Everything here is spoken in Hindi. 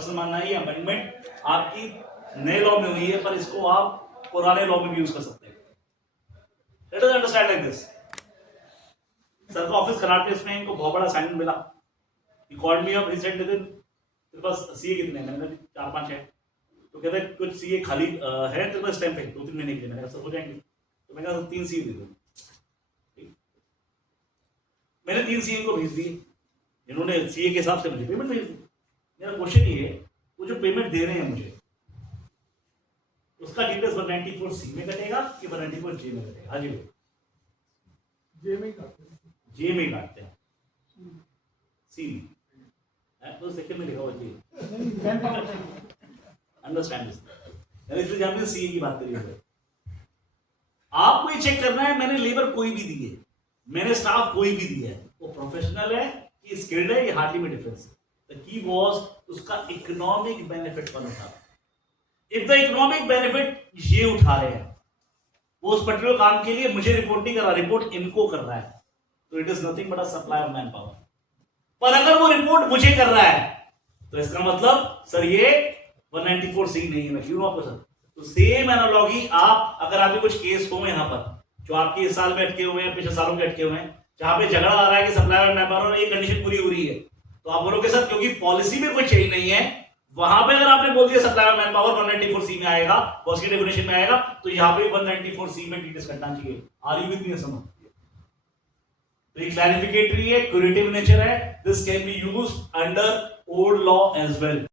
पर्सनल मानना है ये अमेंडमेंट आपकी नए लॉ में हुई है, पर इसको आप पुराने लॉ में भी यूज कर सकते हैं। Let us understand like this. Sir का ऑफिस खराटे में इनको बहुत बड़ा असाइनमेंट मिला। He called me up, he said Nitin तेरे पास सीए कितने हैं? मैंने कहा 4-5 है। तो कहते हैं कुछ सीए खाली है तेरे पास टाइम पे 2-3 महीने के लिए? मैंने कहा सर हो जाएंगे। तो मैंने कहा 3 सीए दे दो। मैंने 3 सीए को भेज दिए, इन्होंने सीए के हिसाब से मुझे पेमेंट भेज दी। मेरा क्वेश्चन ये है, वो जो पेमेंट दे रहे हैं मुझे, उसका डिटेल्स 194 सी में कटेगा कि 194 जे में कटेगा? हाँ जी जे में काटते हैं। जे में काटते हैं, सी में तो सेकंड में लिखा हुआ जी। Understand this. इसलिए जब हमने सी की बात करी है, आपको ये चेक करना है मैंने लेबर कोई भी दी है, मैंने स्टाफ कोई भी दिया है, वो प्रोफेशनल है कि स्किल्ड है, ये हार्डली में डिफरेंस है। द की वाज उसका इकोनॉमिक बेनिफिट कौन उठा। इफ द इकोनॉमिक बेनिफिट ये उठा रहे हैं, वो उस पर्टिकुलर काम के लिए मुझे रिपोर्ट नहीं कर रहा, रिपोर्ट इनको कर रहा है, तो it is nothing but a supply of man power. पर अगर वो रिपोर्ट मुझे कर रहा है तो इसका मतलब सर ये 194 सी नहीं है। मैं क्यों आपको सर, तो सेम एनालॉजी आप अगर आपके कुछ केस हो यहां पर जो आपके इस साल में अटके हुए हैं, पिछले सालों में अटके हुए हैं, जहां पे झगड़ा आ रहा है कि सप्लाई ऑफ मैन पावर ये कंडीशन पूरी हो रही है, तो आप बोलोगे सर क्योंकि पॉलिसी में कोई चेंज नहीं है, वहां पे अगर आपने बोल दिया सप्लाई ऑफ मैन पावर 194 सी में आएगा, उसकी डेफिनेशन में आएगा, तो यहां पे 194 सी में डिटेल्स करना चाहिए। Are you with me? समझ तो ये क्लैरिफिकेटरी है, क्यूरेटिव नेचर है, this can be used under old law as well.